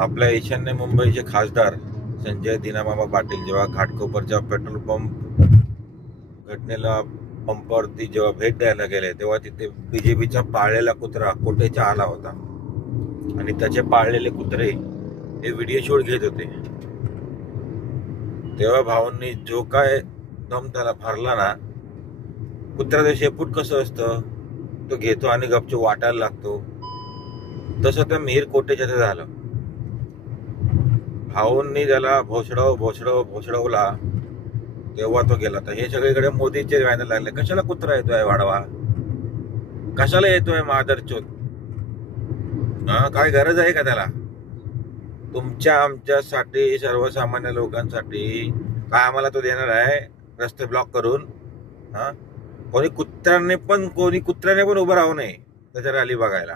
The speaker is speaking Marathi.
आपल्या ईशान्य मुंबईचे खासदार संजय दिनामामा पाटील जेव्हा घाटकोपरच्या पेट्रोल पंप घटनेला पंपावरती जेव्हा भेट द्यायला गेले, तेव्हा तिथे बीजेपीचा पाळलेला कुत्रा कोटेचा आला होता आणि त्याचे पाळलेले कुत्रे हे व्हिडिओ शूट घेत होते. तेव्हा भावांनी जो काय दम त्याला भरला ना, कुत्र्याचं शेपूट कसं असतं, तो घेतो आणि गपचूप वाटायला लागतो, तसं त्या मिहीर कोटेच्या झालं. भाऊंनी त्याला भोसडवला तेव्हा तो गेला. तर हे सगळीकडे मोदीचे व्हायला लागले, कशाला कुत्रा येतोय वाढवा, कशाला येतोय मादरचोद, काय गरज आहे का त्याला? तुमच्या आमच्यासाठी, सर्वसामान्य लोकांसाठी काय आम्हाला तो देणार आहे रस्ते ब्लॉक करून? कोणी कुत्र्याने पण उभं राहू नये त्याच्या रॅली बघायला.